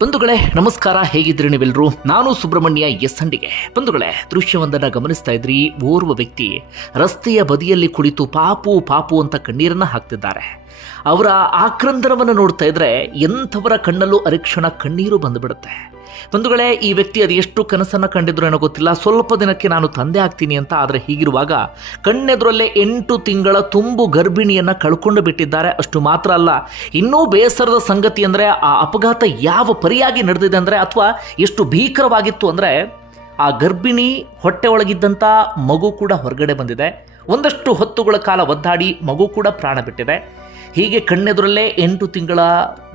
ಬಂಧುಗಳೇ, ನಮಸ್ಕಾರ. ಹೇಗಿದ್ರಿ ನೀವೆಲ್ಲರೂ? ನಾನು ಸುಬ್ರಹ್ಮಣ್ಯ ಎಸ್ ಅಂಡಿಗೆ. ಬಂಧುಗಳೇ, ದೃಶ್ಯವೊಂದನ್ನು ಗಮನಿಸ್ತಾ ಇದ್ರಿ. ಓರ್ವ ವ್ಯಕ್ತಿ ರಸ್ತೆಯ ಬದಿಯಲ್ಲಿ ಕುಳಿತು ಪಾಪು ಪಾಪು ಅಂತ ಕಣ್ಣೀರನ್ನ ಹಾಕ್ತಿದ್ದಾರೆ. ಅವರ ಆಕ್ರಂದನವನ್ನು ನೋಡ್ತಾ ಇದ್ರೆ ಎಂಥವರ ಕಣ್ಣಲ್ಲೂ ಅರಿಕ್ಷಣ ಕಣ್ಣೀರು ಬಂದುಬಿಡುತ್ತೆ. ಬಂಧುಗಳೇ, ಈ ವ್ಯಕ್ತಿ ಅದು ಎಷ್ಟು ಕನಸನ್ನು ಕಂಡಿದ್ರು ಏನೋ ಗೊತ್ತಿಲ್ಲ. ಸ್ವಲ್ಪ ದಿನಕ್ಕೆ ನಾನು ತಂದೆ ಆಗ್ತೀನಿ ಅಂತ, ಆದರೆ ಹೀಗಿರುವಾಗ ಕಣ್ಣೆದುರಲ್ಲೇ ಎಂಟು ತಿಂಗಳ ತುಂಬು ಗರ್ಭಿಣಿಯನ್ನು ಕಳ್ಕೊಂಡು ಬಿಟ್ಟಿದ್ದಾರೆ. ಅಷ್ಟು ಮಾತ್ರ ಅಲ್ಲ, ಇನ್ನೂ ಬೇಸರದ ಸಂಗತಿ ಅಂದರೆ ಆ ಅಪಘಾತ ಯಾವ ಪರಿಯಾಗಿ ನಡೆದಿದೆ ಅಂದರೆ ಅಥವಾ ಎಷ್ಟು ಭೀಕರವಾಗಿತ್ತು ಅಂದರೆ ಆ ಗರ್ಭಿಣಿ ಹೊಟ್ಟೆ ಒಳಗಿದ್ದಂಥ ಮಗು ಕೂಡ ಹೊರಗಡೆ ಬಂದಿದೆ. ಒಂದಷ್ಟು ಹೊತ್ತುಗಳ ಕಾಲ ಒದ್ದಾಡಿ ಮಗು ಕೂಡ ಪ್ರಾಣ ಬಿಟ್ಟಿದೆ. ಹೀಗೆ ಕಣ್ಣೆದುರಲ್ಲೇ ಎಂಟು ತಿಂಗಳ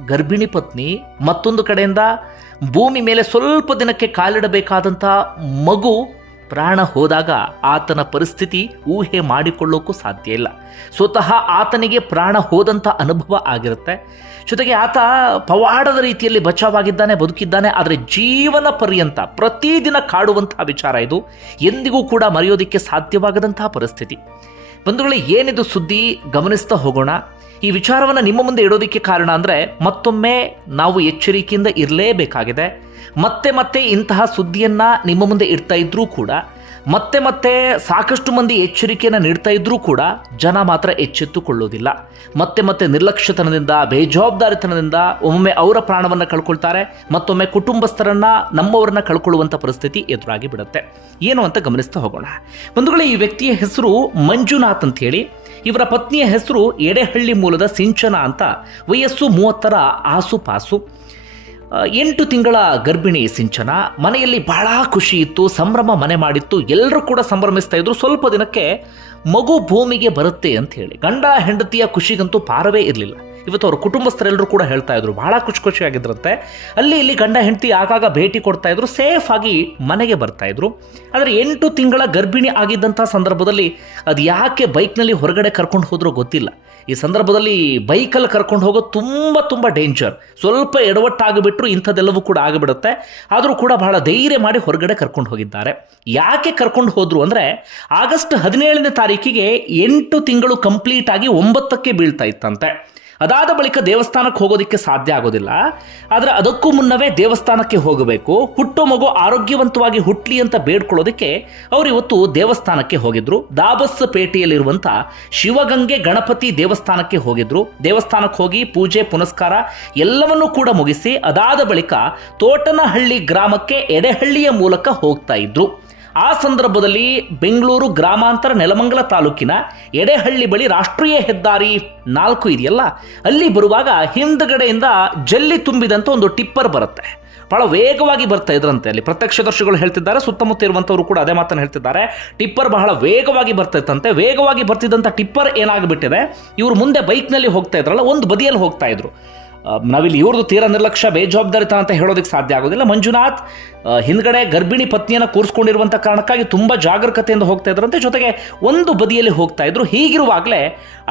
ಗರ್ಭಿಣಿ ಪತ್ನಿ, ಮತ್ತೊಂದು ಕಡೆಯಿಂದ ಭೂಮಿ ಮೇಲೆ ಸ್ವಲ್ಪ ದಿನಕ್ಕೆ ಕಾಲಿಡಬೇಕಾದಂಥ ಮಗು ಪ್ರಾಣ ಹೋದಾಗ ಆತನ ಪರಿಸ್ಥಿತಿ ಊಹೆ ಮಾಡಿಕೊಳ್ಳೋಕ್ಕೂ ಸಾಧ್ಯ ಇಲ್ಲ. ಸ್ವತಃ ಆತನಿಗೆ ಪ್ರಾಣ ಹೋದಂಥ ಅನುಭವ ಆಗಿರುತ್ತೆ. ಜೊತೆಗೆ ಆತ ಪವಾಡದ ರೀತಿಯಲ್ಲಿ ಬಚಾವಾಗಿದ್ದಾನೆ, ಬದುಕಿದ್ದಾನೆ, ಆದರೆ ಜೀವನ ಪರ್ಯಂತ ಪ್ರತಿದಿನ ಕಾಡುವಂತಹ ವಿಚಾರ ಇದು. ಎಂದಿಗೂ ಕೂಡ ಮರೆಯೋದಕ್ಕೆ ಸಾಧ್ಯವಾಗದಂತಹ ಪರಿಸ್ಥಿತಿ. ಬಂಧುಗಳೇ, ಏನಿದು ಸುದ್ದಿ? ಗಮನಿಸ್ತಾ ಹೋಗೋಣ. ಈ ವಿಚಾರವನ್ನು ನಿಮ್ಮ ಮುಂದೆ ಇಡೋದಕ್ಕೆ ಕಾರಣ ಅಂದರೆ ಮತ್ತೊಮ್ಮೆ ನಾವು ಎಚ್ಚರಿಕೆಯಿಂದ ಇರಲೇಬೇಕಾಗಿದೆ. ಮತ್ತೆ ಮತ್ತೆ ಇಂತಹ ಸುದ್ದಿಯನ್ನು ನಿಮ್ಮ ಮುಂದೆ ಇಡ್ತಾ ಇದ್ರೂ ಕೂಡ, ಮತ್ತೆ ಮತ್ತೆ ಸಾಕಷ್ಟು ಮಂದಿ ಎಚ್ಚರಿಕೆಯನ್ನು ನೀಡ್ತಾ ಇದ್ರೂ ಕೂಡ ಜನ ಮಾತ್ರ ಎಚ್ಚೆತ್ತುಕೊಳ್ಳೋದಿಲ್ಲ. ಮತ್ತೆ ಮತ್ತೆ ನಿರ್ಲಕ್ಷ್ಯತನದಿಂದ, ಬೇಜವಾಬ್ದಾರಿತನದಿಂದ ಒಮ್ಮೊಮ್ಮೆ ಅವರ ಪ್ರಾಣವನ್ನು ಕಳ್ಕೊಳ್ತಾರೆ, ಮತ್ತೊಮ್ಮೆ ಕುಟುಂಬಸ್ಥರನ್ನ ನಮ್ಮವರನ್ನ ಕಳ್ಕೊಳ್ಳುವಂಥ ಪರಿಸ್ಥಿತಿ ಎದುರಾಗಿ ಬಿಡುತ್ತೆ. ಏನು ಅಂತ ಗಮನಿಸ್ತಾ ಹೋಗೋಣ. ಬಂಧುಗಳೇ, ಈ ವ್ಯಕ್ತಿಯ ಹೆಸರು ಮಂಜುನಾಥ್ ಅಂತ ಹೇಳಿ ಇವರ ಪತ್ನಿಯ ಹೆಸರು ಎಡೆಹಳ್ಳಿ ಮೂಲದ ಸಿಂಚನ ಅಂತ. ವಯಸ್ಸು ಮೂವತ್ತರ ಆಸುಪಾಸು ಪಾಸು. ಎಂಟು ತಿಂಗಳ ಗರ್ಭಿಣಿ ಸಿಂಚನ. ಮನೆಯಲ್ಲಿ ಬಹಳ ಖುಷಿ ಇತ್ತು, ಸಂಭ್ರಮ ಮನೆ ಮಾಡಿತ್ತು. ಎಲ್ಲರೂ ಕೂಡ ಸಂಭ್ರಮಿಸ್ತಾ ಇದ್ರು. ಸ್ವಲ್ಪ ದಿನಕ್ಕೆ ಮಗು ಭೂಮಿಗೆ ಬರುತ್ತೆ ಅಂತ ಹೇಳಿ. ಗಂಡ ಹೆಂಡತಿಯ ಖುಷಿಗಂತೂ ಪಾರವೇ ಇರಲಿಲ್ಲ. ಇವತ್ತು ಅವ್ರ ಕುಟುಂಬಸ್ಥರೆಲ್ಲರೂ ಕೂಡ ಹೇಳ್ತಾ ಇದ್ರು. ಬಹಳ ಖುಷಿ ಖುಷಿಯಾಗಿದ್ರಂತೆ ಅಲ್ಲಿ ಇಲ್ಲಿ ಗಂಡ ಹೆಂಡತಿ ಆಗಾಗ ಭೇಟಿ ಕೊಡ್ತಾ ಇದ್ರು. ಸೇಫ್ ಆಗಿ ಮನೆಗೆ ಬರ್ತಾ ಇದ್ರು. ಆದರೆ ಎಂಟು ತಿಂಗಳ ಗರ್ಭಿಣಿ ಆಗಿದ್ದಂಥ ಸಂದರ್ಭದಲ್ಲಿ ಅದು ಯಾಕೆ ಬೈಕ್ನಲ್ಲಿ ಹೊರಗಡೆ ಕರ್ಕೊಂಡು ಹೋದ್ರೂ ಗೊತ್ತಿಲ್ಲ. ಈ ಸಂದರ್ಭದಲ್ಲಿ ಬೈಕಲ್ಲಿ ಕರ್ಕೊಂಡು ಹೋಗೋದು ತುಂಬ ತುಂಬ ಡೇಂಜರ್ ಸ್ವಲ್ಪ ಎಡವಟ್ಟಾಗಿಬಿಟ್ರು ಇಂಥದ್ದೆಲ್ಲವೂ ಕೂಡ ಆಗಿಬಿಡುತ್ತೆ. ಆದರೂ ಕೂಡ ಬಹಳ ಧೈರ್ಯ ಮಾಡಿ ಹೊರಗಡೆ ಕರ್ಕೊಂಡು ಹೋಗಿದ್ದಾರೆ. ಯಾಕೆ ಕರ್ಕೊಂಡು ಹೋದರು ಅಂದರೆ ಆಗಸ್ಟ್ ಹದಿನೇಳನೇ ತಾರೀಕಿಗೆ ಎಂಟು ತಿಂಗಳು ಕಂಪ್ಲೀಟ್ ಆಗಿ ಒಂಬತ್ತಕ್ಕೆ ಬೀಳ್ತಾ ಇತ್ತಂತೆ. ಅದಾದ ಬಳಿಕ ದೇವಸ್ಥಾನಕ್ಕೆ ಹೋಗೋದಕ್ಕೆ ಸಾಧ್ಯ ಆಗೋದಿಲ್ಲ. ಆದರೆ ಅದಕ್ಕೂ ಮುನ್ನವೇ ದೇವಸ್ಥಾನಕ್ಕೆ ಹೋಗಬೇಕು. ಹುಟ್ಟು ಮಗು ಆರೋಗ್ಯವಂತವಾಗಿ ಹುಟ್ಲಿ ಅಂತ ಬೇಡ್ಕೊಳ್ಳೋದಕ್ಕೆ ಅವರು ಇವತ್ತು ದೇವಸ್ಥಾನಕ್ಕೆ ಹೋಗಿದ್ರು. ದಾಬಸ್ ಪೇಟೆಯಲ್ಲಿರುವಂಥ ಶಿವಗಂಗೆ ಗಣಪತಿ ದೇವಸ್ಥಾನಕ್ಕೆ ಹೋಗಿದ್ರು. ದೇವಸ್ಥಾನಕ್ಕೆ ಹೋಗಿ ಪೂಜೆ, ಪುನಸ್ಕಾರ ಎಲ್ಲವನ್ನೂ ಕೂಡ ಮುಗಿಸಿ ಅದಾದ ಬಳಿಕ ತೋಟನಹಳ್ಳಿ ಗ್ರಾಮಕ್ಕೆ ಎಡೆಹಳ್ಳಿಯ ಮೂಲಕ ಹೋಗ್ತಾ ಇದ್ರು. ಆ ಸಂದರ್ಭದಲ್ಲಿ ಬೆಂಗಳೂರು ಗ್ರಾಮಾಂತರ ನೆಲಮಂಗಲ ತಾಲೂಕಿನ ಎಡೆಹಳ್ಳಿ ಬಳಿ ರಾಷ್ಟ್ರೀಯ ಹೆದ್ದಾರಿ ನಾಲ್ಕು ಇದೆಯಲ್ಲ? ಅಲ್ಲಿ ಬರುವಾಗ ಹಿಂದ್ಗಡೆಯಿಂದ ಜಲ್ಲಿ ತುಂಬಿದಂಥ ಒಂದು ಟಿಪ್ಪರ್ ಬರುತ್ತೆ. ಬಹಳ ವೇಗವಾಗಿ ಬರ್ತಾ ಇದ್ರಂತೆ ಅಲ್ಲಿ. ಪ್ರತ್ಯಕ್ಷದರ್ಶಿಗಳು ಹೇಳ್ತಿದ್ದಾರೆ, ಸುತ್ತಮುತ್ತ ಇರುವಂಥವರು ಕೂಡ ಅದೇ ಮಾತನ್ನು ಹೇಳ್ತಿದ್ದಾರೆ. ಟಿಪ್ಪರ್ ಬಹಳ ವೇಗವಾಗಿ ಬರ್ತಾ ಇತ್ತಂತೆ. ವೇಗವಾಗಿ ಬರ್ತಿದ್ದಂಥ ಟಿಪ್ಪರ್ ಏನಾಗಿಬಿಟ್ಟಿದೆ? ಇವರು ಮುಂದೆ ಬೈಕ್ನಲ್ಲಿ ಹೋಗ್ತಾ ಇದ್ರಲ್ಲ, ಒಂದು ಬದಿಯಲ್ಲಿ ಹೋಗ್ತಾ ಇದ್ರು. ನಾವಿಲ್ಲಿ ಇವ್ರದ್ದು ತೀರ ನಿರ್ಲಕ್ಷ್ಯ ಬೇಜವಾಬ್ದಾರಿತನ ಅಂತ ಹೇಳೋದಕ್ಕೆ ಸಾಧ್ಯ ಆಗೋದಿಲ್ಲ. ಮಂಜುನಾಥ್ ಹಿಂದ್ಗಡೆ ಗರ್ಭಿಣಿ ಪತ್ನಿಯನ್ನು ಕೂರಿಸ್ಕೊಂಡಿರುವಂಥ ಕಾರಣಕ್ಕಾಗಿ ತುಂಬ ಜಾಗರೂಕತೆಯಿಂದ ಹೋಗ್ತಾ ಇದ್ರಂತೆ ಜೊತೆಗೆ ಒಂದು ಬದಿಯಲ್ಲಿ ಹೋಗ್ತಾ ಇದ್ರು. ಹೀಗಿರುವಾಗಲೇ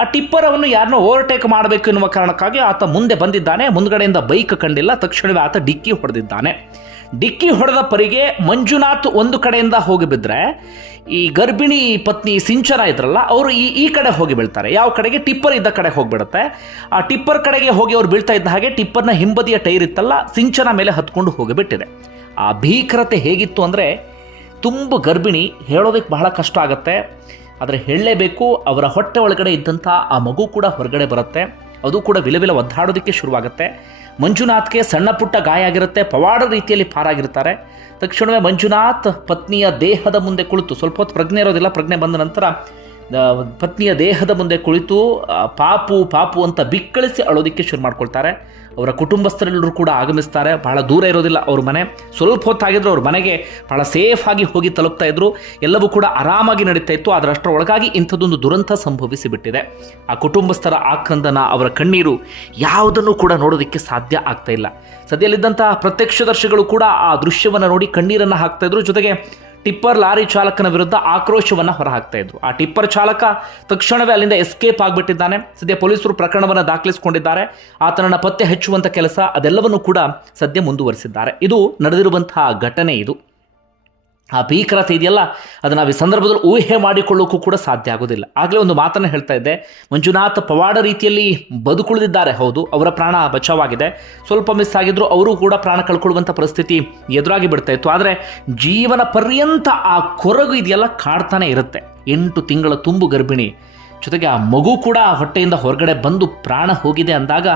ಆ ಟಿಪ್ಪರವನ್ನು ಯಾರನ್ನೋ ಓವರ್ಟೇಕ್ ಮಾಡಬೇಕು ಎನ್ನುವ ಕಾರಣಕ್ಕಾಗಿ ಆತ ಮುಂದೆ ಬಂದಿದ್ದಾನೆ. ಮುಂದ್ಗಡೆಯಿಂದ ಬೈಕ್ ಕಂಡಿಲ್ಲ. ತಕ್ಷಣವೇ ಆತ ಡಿಕ್ಕಿ ಹೊಡೆದಿದ್ದಾನೆ. ಡಿಕ್ಕಿ ಹೊಡೆದ ಪರಿಗೆ ಮಂಜುನಾಥ್ ಒಂದು ಕಡೆಯಿಂದ ಹೋಗಿ ಬಿದ್ದರೆ ಈ ಗರ್ಭಿಣಿ ಪತ್ನಿ ಸಿಂಚನ ಇದ್ರಲ್ಲ, ಅವರು ಈ ಈ ಕಡೆ ಹೋಗಿ ಬೀಳ್ತಾರೆ. ಯಾವ ಕಡೆಗೆ? ಟಿಪ್ಪರ್ ಇದ್ದ ಕಡೆ ಹೋಗಿಬಿಡುತ್ತೆ. ಆ ಟಿಪ್ಪರ್ ಕಡೆಗೆ ಹೋಗಿ ಅವ್ರು ಬೀಳ್ತಾ ಇದ್ದ ಹಾಗೆ ಟಿಪ್ಪರ್ನ ಹಿಂಬದಿಯ ಟೈರ್ ಇತ್ತಲ್ಲ, ಸಿಂಚನ ಮೇಲೆ ಹತ್ಕೊಂಡು ಹೋಗಿಬಿಟ್ಟಿದೆ. ಆ ಭೀಕರತೆ ಹೇಗಿತ್ತು ಅಂದರೆ, ತುಂಬ ಗರ್ಭಿಣಿ ಹೇಳೋದಕ್ಕೆ ಬಹಳ ಕಷ್ಟ ಆಗುತ್ತೆ. ಆದರೆ ಹೇಳಲೇಬೇಕು, ಅವರ ಹೊಟ್ಟೆ ಒಳಗಡೆ ಇದ್ದಂಥ ಆ ಮಗು ಕೂಡ ಹೊರಗಡೆ ಬರುತ್ತೆ. ಅದು ಕೂಡ ವಿಲವಿಲ ಒದ್ದಾಡೋದಕ್ಕೆ ಶುರುವಾಗುತ್ತೆ. ಮಂಜುನಾಥ್ಗೆ ಸಣ್ಣ ಪುಟ್ಟ ಗಾಯ ಆಗಿರುತ್ತೆ, ಪವಾಡ ರೀತಿಯಲ್ಲಿ ಪಾರಾಗಿರ್ತಾರೆ. ತಕ್ಷಣವೇ ಮಂಜುನಾಥ್ ಪತ್ನಿಯ ದೇಹದ ಮುಂದೆ ಕುಳಿತು, ಸ್ವಲ್ಪ ಹೊತ್ತು ಪ್ರಜ್ಞೆ ಇರೋದಿಲ್ಲ, ಪ್ರಜ್ಞೆ ಬಂದ ನಂತರ ಪತ್ನಿಯ ದೇಹದ ಮುಂದೆ ಕುಳಿತು ಪಾಪು ಪಾಪು ಅಂತ ಬಿಕ್ಕಳಿಸಿ ಅಳೋದಕ್ಕೆ ಶುರು ಮಾಡ್ಕೊಳ್ತಾರೆ. ಅವರ ಕುಟುಂಬಸ್ಥರೆಲ್ಲರೂ ಕೂಡ ಆಗಮಿಸ್ತಾರೆ. ಬಹಳ ದೂರ ಇರೋದಿಲ್ಲ ಅವ್ರ ಮನೆ. ಸ್ವಲ್ಪ ಹೊತ್ತಾಗಿದ್ರು ಅವ್ರ ಮನೆಗೆ ಬಹಳ ಸೇಫ್ ಆಗಿ ಹೋಗಿ ತಲುಪ್ತಾ ಇದ್ರು. ಎಲ್ಲವೂ ಕೂಡ ಆರಾಮಾಗಿ ನಡೀತಾ ಇತ್ತು. ಆದರೆ ಅಷ್ಟರ ಒಳಗಾಗಿ ಇಂಥದ್ದೊಂದು ದುರಂತ ಸಂಭವಿಸಿಬಿಟ್ಟಿದೆ ಆ ಕುಟುಂಬಸ್ಥರ ಆಕ್ರಂದನ ಅವರ ಕಣ್ಣೀರು ಯಾವುದನ್ನು ಕೂಡ ನೋಡೋದಕ್ಕೆ ಸಾಧ್ಯ ಆಗ್ತಾ ಇಲ್ಲ. ಸದ್ಯಲ್ಲಿದ್ದಂಥ ಪ್ರತ್ಯಕ್ಷದರ್ಶಿಗಳು ಕೂಡ ಆ ದೃಶ್ಯವನ್ನು ನೋಡಿ ಕಣ್ಣೀರನ್ನು ಹಾಕ್ತಾ ಇದ್ರು. ಜೊತೆಗೆ ಟಿಪ್ಪರ್ ಲಾರಿ ಚಾಲಕನ ವಿರುದ್ಧ ಆಕ್ರೋಶವನ್ನು ಹೊರಹಾಕ್ತಾ ಇದ್ರು. ಆ ಟಿಪ್ಪರ್ ಚಾಲಕ ತಕ್ಷಣವೇ ಅಲ್ಲಿಂದ ಎಸ್ಕೇಪ್ ಆಗಿಬಿಟ್ಟಿದ್ದಾನೆ. ಸದ್ಯ ಪೊಲೀಸರು ಪ್ರಕರಣವನ್ನು ದಾಖಲಿಸಿಕೊಂಡಿದ್ದಾರೆ. ಆತನನ್ನು ಪತ್ತೆ ಹಚ್ಚುವಂಥ ಕೆಲಸ ಅದೆಲ್ಲವನ್ನು ಕೂಡ ಸದ್ಯ ಮುಂದುವರಿಸಿದ್ದಾರೆ. ಇದು ನಡೆದಿರುವಂತಹ ಘಟನೆ ಇದು. ಆ ಭೀಕರತೆ ಇದೆಯಲ್ಲ, ಅದು ನಾವು ಈ ಸಂದರ್ಭದಲ್ಲಿ ಊಹೆ ಮಾಡಿಕೊಳ್ಳೋಕ್ಕೂ ಕೂಡ ಸಾಧ್ಯ ಆಗೋದಿಲ್ಲ. ಆಗಲೇ ಒಂದು ಮಾತನ್ನು ಹೇಳ್ತಾ ಇದ್ದೆ, ಮಂಜುನಾಥ್ ಪವಾಡ ರೀತಿಯಲ್ಲಿ ಬದುಕುಳಿದಿದ್ದಾರೆ, ಹೌದು, ಅವರ ಪ್ರಾಣ ಬಚಾವಾಗಿದೆ. ಸ್ವಲ್ಪ ಮಿಸ್ ಆಗಿದ್ರು ಅವರು ಕೂಡ ಪ್ರಾಣ ಕಳ್ಕೊಳ್ಳುವಂಥ ಪರಿಸ್ಥಿತಿ ಎದುರಾಗಿ ಬಿಡ್ತಾ ಇತ್ತು. ಆದರೆ ಜೀವನ ಪರ್ಯಂತ ಆ ಕೊರಗು ಇದೆಯಲ್ಲ ಕಾಡ್ತಾನೆ ಇರುತ್ತೆ. ಎಂಟು ತಿಂಗಳ ತುಂಬು ಗರ್ಭಿಣಿ. ಜೊತೆಗೆ ಆ ಮಗು ಕೂಡ ಹೊಟ್ಟೆಯಿಂದ ಹೊರಗಡೆ ಬಂದು ಪ್ರಾಣ ಹೋಗಿದೆ ಅಂದಾಗ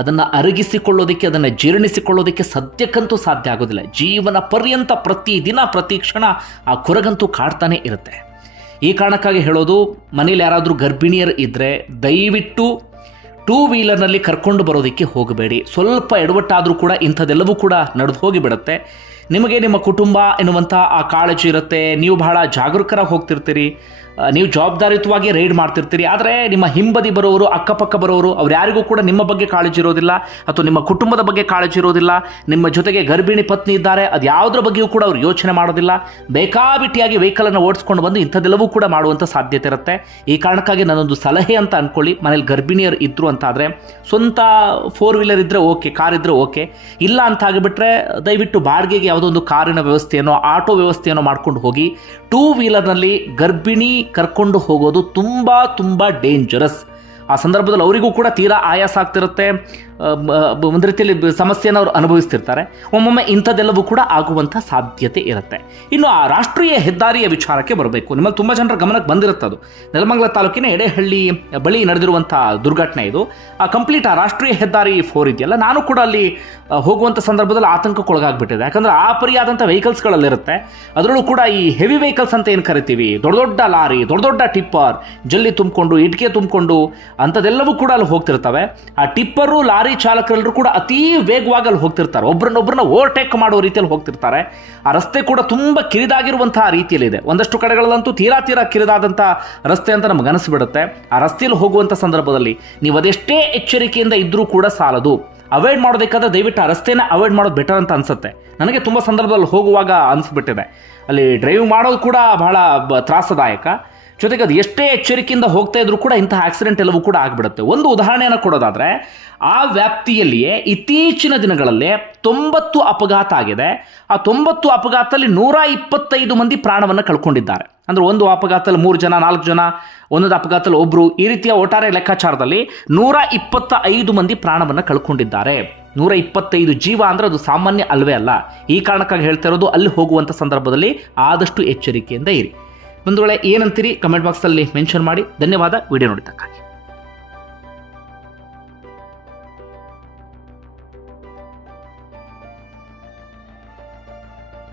ಅದನ್ನು ಅರಗಿಸಿಕೊಳ್ಳೋದಕ್ಕೆ, ಅದನ್ನು ಜೀರ್ಣಿಸಿಕೊಳ್ಳೋದಕ್ಕೆ ಸದ್ಯಕ್ಕಂತೂ ಸಾಧ್ಯ ಆಗೋದಿಲ್ಲ. ಜೀವನ ಪರ್ಯಂತ ಪ್ರತಿ ದಿನ, ಪ್ರತಿ ಕ್ಷಣ ಆ ಕೊರಗಂತೂ ಕಾಡ್ತಾನೆ ಇರುತ್ತೆ. ಈ ಕಾರಣಕ್ಕಾಗಿ ಹೇಳೋದು, ಮನೇಲಿ ಯಾರಾದರೂ ಗರ್ಭಿಣಿಯರು ಇದ್ದರೆ ದಯವಿಟ್ಟು ಟೂ ವೀಲರ್ನಲ್ಲಿ ಕರ್ಕೊಂಡು ಬರೋದಕ್ಕೆ ಹೋಗಬೇಡಿ. ಸ್ವಲ್ಪ ಎಡವಟ್ಟಾದರೂ ಕೂಡ ಇಂಥದ್ದೆಲ್ಲವೂ ಕೂಡ ನಡೆದು ಹೋಗಿಬಿಡುತ್ತೆ. ನಿಮಗೆ ನಿಮ್ಮ ಕುಟುಂಬ ಎನ್ನುವಂಥ ಆ ಕಾಳಜಿ ಇರುತ್ತೆ. ನೀವು ಬಹಳ ಜಾಗರೂಕರಾಗಿ ಹೋಗ್ತಿರ್ತೀರಿ. ನೀವು ಜವಾಬ್ದಾರಿಯುತವಾಗಿ ರೈಡ್ ಮಾಡ್ತಿರ್ತೀರಿ. ಆದರೆ ನಿಮ್ಮ ಹಿಂಬದಿ ಬರೋರು, ಅಕ್ಕಪಕ್ಕ ಬರೋರು, ಅವ್ರು ಯಾರಿಗೂ ಕೂಡ ನಿಮ್ಮ ಬಗ್ಗೆ ಕಾಳಜಿ ಇರೋದಿಲ್ಲ ಅಥವಾ ನಿಮ್ಮ ಕುಟುಂಬದ ಬಗ್ಗೆ ಕಾಳಜಿ ಇರೋದಿಲ್ಲ. ನಿಮ್ಮ ಜೊತೆಗೆ ಗರ್ಭಿಣಿ ಪತ್ನಿ ಇದ್ದಾರೆ, ಅದು ಯಾವುದ್ರ ಬಗ್ಗೆಯೂ ಕೂಡ ಅವ್ರು ಯೋಚನೆ ಮಾಡೋದಿಲ್ಲ. ಬೇಕಾಬಿಟ್ಟಿಯಾಗಿ ವೆಹಿಕಲನ್ನು ಓಡಿಸ್ಕೊಂಡು ಬಂದು ಇಂಥದ್ದೆಲ್ಲವೂ ಕೂಡ ಮಾಡುವಂಥ ಸಾಧ್ಯತೆ ಇರುತ್ತೆ. ಈ ಕಾರಣಕ್ಕಾಗಿ ನಾನೊಂದು ಸಲಹೆ ಅಂತ ಅಂದ್ಕೊಳ್ಳಿ ಮನೇಲಿ ಗರ್ಭಿಣಿಯರು ಇದ್ದರು ಅಂತಾದರೆ ಸ್ವಂತ ಫೋರ್ ವೀಲರ್ ಇದ್ದರೆ ಓಕೆ ಕಾರ್ ಇದ್ದರೆ ಓಕೆ ಇಲ್ಲ ಅಂತ ಆಗಿಬಿಟ್ರೆ ದಯವಿಟ್ಟು ಬಾಡಿಗೆಗೆ ಯಾವುದೋ ಒಂದು ಕಾರಿನ ವ್ಯವಸ್ಥೆಯನ್ನು ಆಟೋ ವ್ಯವಸ್ಥೆಯನ್ನು ಮಾಡ್ಕೊಂಡು ಹೋಗಿ ಟೂ ವೀಲರ್ನಲ್ಲಿ ಗರ್ಭಿಣಿ ಕರ್ಕೊಂಡು ಹೋಗೋದು ತುಂಬ ತುಂಬ ಡೇಂಜರಸ್ ಆ ಸಂದರ್ಭದಲ್ಲಿ ಅವರಿಗೂ ಕೂಡ ತೀರಾ ಆಯಾಸ ಆಗ್ತಿರುತ್ತೆ. ಒಂದು ರೀತಿಯಲ್ಲಿ ಸಮಸ್ಯೆಯನ್ನು ಅವರು ಅನುಭವಿಸ್ತಿರ್ತಾರೆ. ಒಮ್ಮೊಮ್ಮೆ ಇಂಥದ್ದೆಲ್ಲವೂ ಕೂಡ ಆಗುವಂಥ ಸಾಧ್ಯತೆ ಇರುತ್ತೆ. ಇನ್ನು ಆ ರಾಷ್ಟ್ರೀಯ ಹೆದ್ದಾರಿಯ ವಿಚಾರಕ್ಕೆ ಬರಬೇಕು. ನಿಮ್ಮಲ್ಲಿ ತುಂಬ ಜನರ ಗಮನಕ್ಕೆ ಬಂದಿರುತ್ತೆ ಅದು. ನೆಲಮಂಗಲ ತಾಲೂಕಿನ ಎಡೆಹಳ್ಳಿ ಬಳಿ ನಡೆದಿರುವಂಥ ದುರ್ಘಟನೆ ಇದು. ಆ ಕಂಪ್ಲೀಟ್ ಆ ರಾಷ್ಟ್ರೀಯ ಹೆದ್ದಾರಿ ಫೋರ್ ಇದೆಯಲ್ಲ, ನಾನು ಕೂಡ ಅಲ್ಲಿ ಹೋಗುವಂಥ ಸಂದರ್ಭದಲ್ಲಿ ಆತಂಕಕ್ಕೊಳಗಾಗ್ಬಿಟ್ಟಿದೆ. ಯಾಕಂದ್ರೆ ಆ ಪರಿಯಾದಂಥ ವೆಹಿಕಲ್ಸ್ಗಳಲ್ಲಿರುತ್ತೆ. ಅದರಲ್ಲೂ ಕೂಡ ಈ ಹೆವಿ ವೆಹಿಕಲ್ಸ್ ಅಂತ ಏನು ಕರಿತೀವಿ? ದೊಡ್ಡ ದೊಡ್ಡ ಲಾರಿ, ದೊಡ್ಡ ದೊಡ್ಡ ಟಿಪ್ಪರ್, ಜಲ್ಲಿ ತುಂಬಿಕೊಂಡು, ಇಟ್ಕೆ ತುಂಬಿಕೊಂಡು ಅಂಥದ್ದೆಲ್ಲವೂ ಕೂಡ ಅಲ್ಲಿ ಹೋಗ್ತಿರ್ತವೆ. ಆ ಟಿಪ್ಪರು, ಲಾರಿ ಚಾಲಕರೆಲ್ಲರೂ ಕೂಡ ಅತೀ ವೇಗವಾಗಿ ಅಲ್ಲಿ ಹೋಗ್ತಿರ್ತಾರೆ. ಒಬ್ಬರನ್ನೊಬ್ಬರನ್ನ ಓವರ್ಟೇಕ್ ಮಾಡೋ ರೀತಿಯಲ್ಲಿ ಹೋಗ್ತಿರ್ತಾರೆ. ಆ ರಸ್ತೆ ಕೂಡ ತುಂಬ ಕಿರಿದಾಗಿರುವಂತಹ ರೀತಿಯಲ್ಲಿದೆ ಒಂದಷ್ಟು ಕಡೆಗಳಲ್ಲಂತೂ ತೀರಾ ತೀರಾ ಕಿರಿದಾದಂಥ ರಸ್ತೆ ಅಂತ ನಮ್ಗೆ ಅನಿಸ್ಬಿಡುತ್ತೆ. ಆ ರಸ್ತೆಯಲ್ಲಿ ಹೋಗುವಂಥ ಸಂದರ್ಭದಲ್ಲಿ ನೀವು ಅದೆಷ್ಟೇ ಎಚ್ಚರಿಕೆಯಿಂದ ಇದ್ದರೂ ಕೂಡ ಸಾಲದು. ಅವಾಯ್ಡ್ ಮಾಡೋದಕ್ಕಾದ್ರೆ ದಯವಿಟ್ಟು ಆ ರಸ್ತೆನ ಅವಾಯ್ಡ್ ಮಾಡೋದು ಬೆಟರ್ ಅಂತ ಅನ್ಸುತ್ತೆ. ನನಗೆ ತುಂಬ ಸಂದರ್ಭದಲ್ಲಿ ಹೋಗುವಾಗ ಅನಿಸ್ಬಿಟ್ಟಿದೆ. ಅಲ್ಲಿ ಡ್ರೈವ್ ಮಾಡೋದು ಕೂಡ ಬಹಳ ತ್ರಾಸದಾಯಕ. ಜೊತೆಗೆ ಅದು ಎಷ್ಟೇ ಎಚ್ಚರಿಕೆಯಿಂದ ಹೋಗ್ತಾ ಇದ್ರೂ ಕೂಡ ಇಂತಹ ಆಕ್ಸಿಡೆಂಟ್ ಎಲ್ಲವೂ ಕೂಡ ಆಗಿಬಿಡುತ್ತೆ. ಒಂದು ಉದಾಹರಣೆಯನ್ನು ಕೊಡೋದಾದರೆ, ಆ ವ್ಯಾಪ್ತಿಯಲ್ಲಿಯೇ ಇತ್ತೀಚಿನ ದಿನಗಳಲ್ಲಿ ತೊಂಬತ್ತು ಅಪಘಾತ ಆಗಿದೆ. ಆ ತೊಂಬತ್ತು ಅಪಘಾತದಲ್ಲಿ ನೂರ ಇಪ್ಪತ್ತೈದು ಮಂದಿ ಪ್ರಾಣವನ್ನು ಕಳ್ಕೊಂಡಿದ್ದಾರೆ. ಅಂದರೆ ಒಂದು ಅಪಘಾತದಲ್ಲಿ ಮೂರು ಜನ, ನಾಲ್ಕು ಜನ, ಒಂದೊಂದು ಅಪಘಾತದಲ್ಲಿ ಒಬ್ಬರು ಈ ರೀತಿಯ ಒಟ್ಟಾರೆ ಲೆಕ್ಕಾಚಾರದಲ್ಲಿ ನೂರ ಇಪ್ಪತ್ತ ಐದು ಮಂದಿ ಪ್ರಾಣವನ್ನು ಕಳ್ಕೊಂಡಿದ್ದಾರೆ. ನೂರ ಇಪ್ಪತ್ತೈದು ಜೀವ ಅಂದರೆ ಅದು ಸಾಮಾನ್ಯ ಅಲ್ವೇ ಅಲ್ಲ. ಈ ಕಾರಣಕ್ಕಾಗಿ ಹೇಳ್ತಾ ಇರೋದು, ಅಲ್ಲಿ ಹೋಗುವಂಥ ಸಂದರ್ಭದಲ್ಲಿ ಆದಷ್ಟು ಎಚ್ಚರಿಕೆಯಿಂದ ಇರಿ. ಒಂದು ವೇಳೆ ಏನಂತೀರಿ ಕಮೆಂಟ್ ಬಾಕ್ಸಲ್ಲಿ ಮೆನ್ಷನ್ ಮಾಡಿ. ಧನ್ಯವಾದ. ವಿಡಿಯೋ ನೋಡಿದ್ದಕ್ಕಾಗಿ.